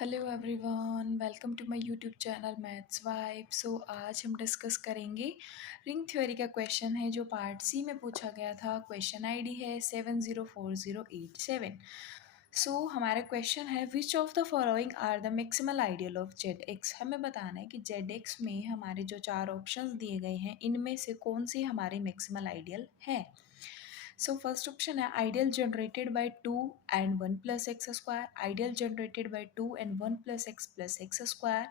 Hello everyone, welcome to my YouTube channel maths vibe. So आज हम discuss करेंगे ring theory का question है जो पार्ट सी में पूछा गया था। क्वेश्चन आईडी है 704087। सो हमारा क्वेश्चन है which of the following are the maximal ideal of Z X. हमें बताना है कि जेड एक्स में हमारे जो चार ऑप्शंस दिए गए हैं इनमें से कौन सी हमारी मैक्सिमल आइडियल है। So first option है ideal generated by 2 and 1 plus x square, ideal generated by 2 and 1 plus x square,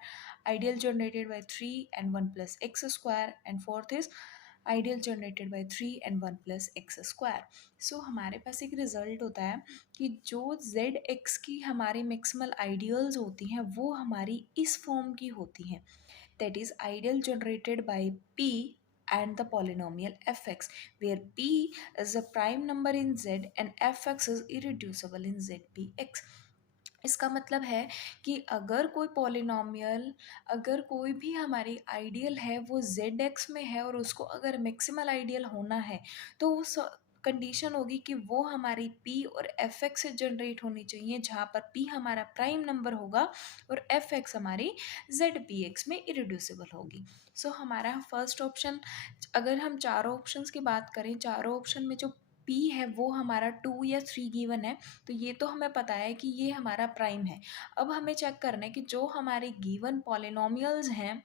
ideal generated by 3 and 1 plus x square, and fourth is ideal generated by 3 and 1 plus x square. So हमारे पास एक result होता है कि जो z x की हमारी maximal ideals होती हैं वो हमारी इस फॉर्म की होती हैं, that is ideal generated by p and the polynomial fx, where p is a prime number in z and fx is irreducible in zpx. इसका मतलब है कि अगर कोई पॉलिनॉमियल, अगर कोई भी हमारी आइडियल है वो जेड एक्स में है और उसको अगर मैक्सिमल आइडियल होना है तो उस कंडीशन होगी कि वो हमारी p और एफ एक्स से जनरेट होनी चाहिए, जहाँ पर p हमारा प्राइम नंबर होगा और एफ एक्स हमारी जेड पी एक्स में इरिड्यूसिबल होगी। सो हमारा फर्स्ट ऑप्शन, अगर हम चारों ऑप्शंस की बात करें, चारों ऑप्शन में जो p है वो हमारा 2 या 3 गिवन है, तो ये तो हमें पता है कि ये हमारा प्राइम है। अब हमें चेक करना है कि जो हमारे गिवन पॉलिनॉमियल्स हैं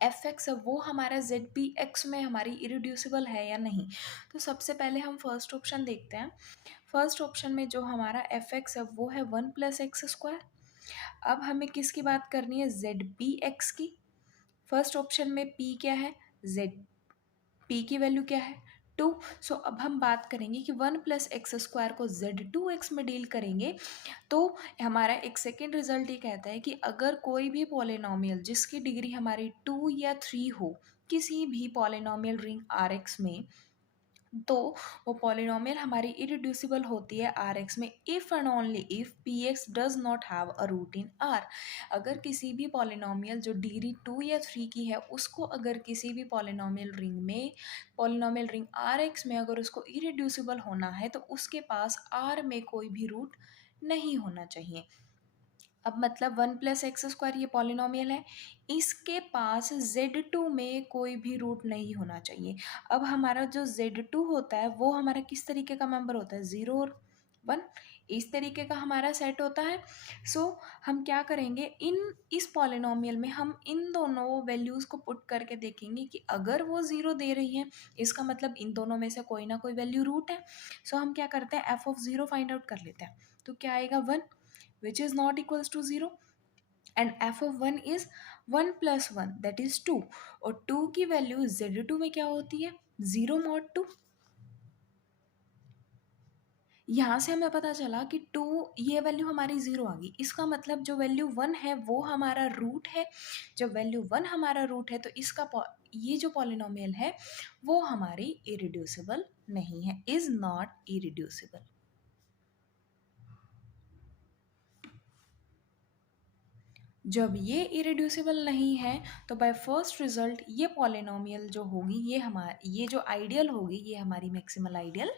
एफ एक्स, वो हमारा जेड पी एक्स में हमारी इरिड्यूसिबल है या नहीं। तो सबसे पहले हम फर्स्ट ऑप्शन देखते हैं। फर्स्ट ऑप्शन में जो हमारा एफ एक्स है वो है 1 प्लस एक्स स्क्वायर। अब हमें किसकी बात करनी है, जेड पी एक्स की। फर्स्ट ऑप्शन में p क्या है, जेड p की वैल्यू क्या है 2। सो अब हम बात करेंगे कि 1 प्लस एक्स स्क्वायर को z2x में डील करेंगे तो हमारा एक सेकेंड रिजल्ट ये कहता है कि अगर कोई भी पॉलिनॉमियल जिसकी डिग्री हमारी 2 या 3 हो किसी भी पॉलिनॉमियल रिंग आर एक्स में, तो वो पॉलिनॉमियल हमारी इरिड्यूसिबल होती है आर एक्स में if and only if P X does not have a root in R. अगर किसी भी पॉलिनॉमियल जो डिग्री 2 या 3 की है उसको अगर किसी भी पॉलिनॉमियल रिंग में, पॉलिनॉमियल रिंग आर एक्स में अगर उसको इरिड्यूसिबल होना है तो उसके पास आर में कोई भी रूट नहीं होना चाहिए। अब मतलब 1 प्लस एक्स स्क्वायर ये पॉलिनॉमियल है, इसके पास z2 में कोई भी रूट नहीं होना चाहिए। अब हमारा जो z2 होता है वो हमारा किस तरीके का मेंबर होता है, 0 और 1 इस तरीके का हमारा सेट होता है। सो हम क्या करेंगे, इस पॉलिनॉमियल में हम इन दोनों वैल्यूज़ को पुट करके देखेंगे कि अगर वो 0 दे रही है इसका मतलब इन दोनों में से कोई ना कोई वैल्यू रूट है। सो हम क्या करते हैं, एफ ऑफ 0 फाइंड आउट कर लेते हैं। तो क्या आएगा, 1 which is not equals to 0, and f of 1 is 1 plus 1 that is 2, और 2 की वैल्यू z2 में क्या होती है, 0 mod 2। यहाँ से हमें पता चला कि 2 ये वैल्यू हमारी 0 आ गई, इसका मतलब जो वैल्यू 1 है वो हमारा रूट है। जब वैल्यू 1 हमारा रूट है तो इसका ये जो पॉलिनॉमियल है वो हमारी इरिड्यूसिबल नहीं है, इज नॉट इरिड्यूसिबल। जब ये इरेड्यूसिबल नहीं है तो बाय फर्स्ट रिजल्ट ये पॉलिनॉमियल जो होगी ये जो आइडियल होगी ये हमारी मैक्सिमल आइडियल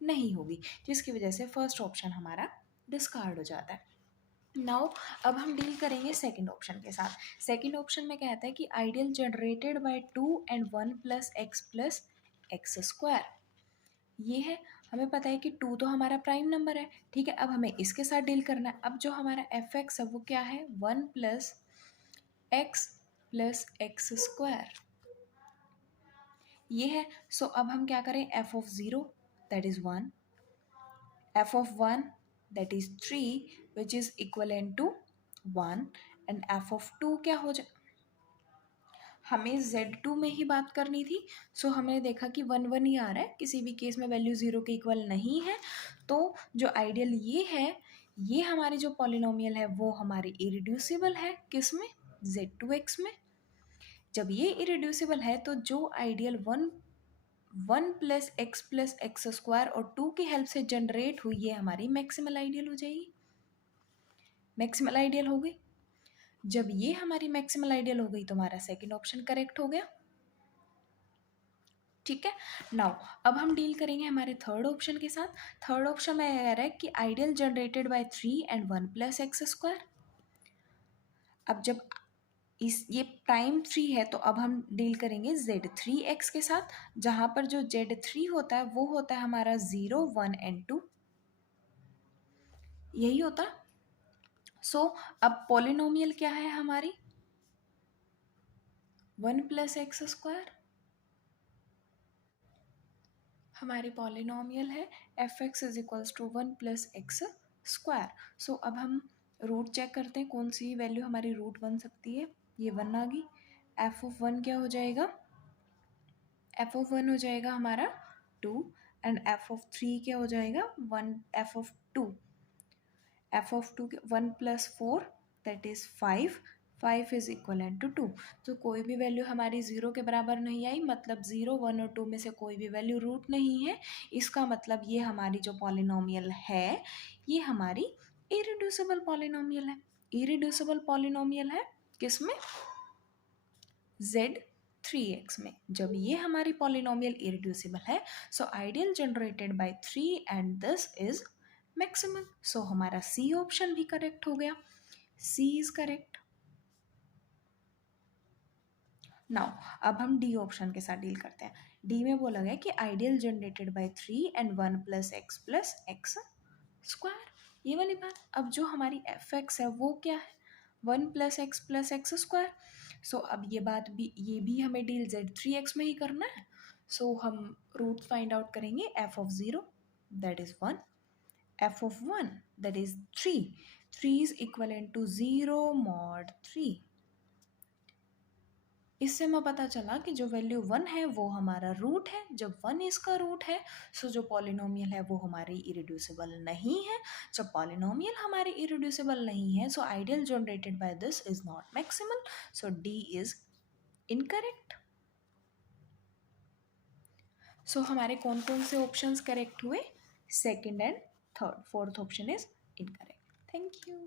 नहीं होगी, जिसकी वजह से फर्स्ट ऑप्शन हमारा डिस्कार्ड हो जाता है। नाउ अब हम डील करेंगे सेकंड ऑप्शन के साथ। सेकंड ऑप्शन में कहता है कि ideal generated bye 2 and 1 plus x square. ये है, हमें पता है कि 2 तो हमारा प्राइम नंबर है, ठीक है। अब हमें इसके साथ डील करना है। अब जो हमारा एफ एक्स है वो क्या है, 1 प्लस एक्स स्क्वायर ये है। सो अब हम क्या करें, F of 0 that is 1, F of 1 that is 3 which is equal to 1, and F of 2 क्या हो जाए, हमें Z2 में ही बात करनी थी। सो हमने देखा कि 1 1 ही आ रहा है, किसी भी केस में वैल्यू 0 के इक्वल नहीं है। तो जो आइडियल ये है, ये हमारी जो पॉलिनॉमियल है वो हमारी इरिड्यूसिबल है, किस में, Z2x में। जब ये इरिड्यूसिबल है तो जो आइडियल 1 प्लस एक्स स्क्वायर और 2 की हेल्प से जनरेट हुई है हमारी मैक्सिमल आइडियल हो जाएगी, मैक्सिमल आइडियल हो गई। जब ये हमारी मैक्सिमल आइडियल हो गई तो हमारा सेकंड ऑप्शन करेक्ट हो गया, ठीक है। नाउ अब हम डील करेंगे हमारे थर्ड ऑप्शन के साथ। थर्ड ऑप्शन में कह रहा है कि ideal generated by 3 and 1 plus x square. अब जब इस ये प्राइम 3 है तो अब हम डील करेंगे z3x के साथ, जहाँ पर जो z3 होता है वो होता है हमारा 0, 1 एंड 2, यही होता। सो अब पॉलिनोमियल क्या है हमारी, 1 प्लस एक्स स्क्वायर हमारी पॉलिनोमियल है, f x is equals to 1 plus x square. So अब हम रूट चेक करते हैं कौन सी वैल्यू हमारी रूट बन सकती है। ये 1 आ गई, एफ ऑफ 1 क्या हो जाएगा, एफ ऑफ 1 हो जाएगा हमारा 2, एंड एफ ऑफ 3 क्या हो जाएगा 1, F of 2, F of 2 1 plus 4 that is 5, 5 is equal to 2। तो कोई भी वैल्यू हमारी ज़ीरो के बराबर नहीं आई, मतलब 0, 1 और 2 में से कोई भी वैल्यू रूट नहीं है। इसका मतलब ये हमारी जो पॉलिनोमियल है ये हमारी इरिड्यूसिबल पॉलिनोमियल है। इरिड्यूसिबल पॉलिनोमियल है किसमें, z3x में। जब ये हमारी पॉलिनोमियल इरिड्यूसिबल है, so ideal generated by 3 and this is maximum. So हमारा सी ऑप्शन भी करेक्ट हो गया, सी इज करेक्ट। नाउ अब हम डी ऑप्शन के साथ डील करते हैं। डी में बोला गया कि ideal generated by 3 and 1 plus x square, ये वाली बात। अब जो हमारी एफ एक्स है वो क्या है, 1 प्लस एक्स स्क्वायर। सो अब ये बात भी, ये भी हमें डील z3x में ही करना है। सो हम रूट फाइंड आउट करेंगे, F of 0 that is 1, F of 1 that is 3, 3 is equal to 0 mod 3। इससे हमें पता चला कि जो वैल्यू 1 है वो हमारा रूट है। जब 1 इसका रूट है, सो जो पॉलिनोमियल है वो हमारी इरिड्यूसिबल नहीं है। जब पॉलिनोमियल हमारी इरिड्यूसिबल नहीं है, so ideal generated by this is not maximal. So D is incorrect. So हमारे कौन कौन से ऑप्शंस करेक्ट हुए, second and third, fourth option is incorrect. Thank you.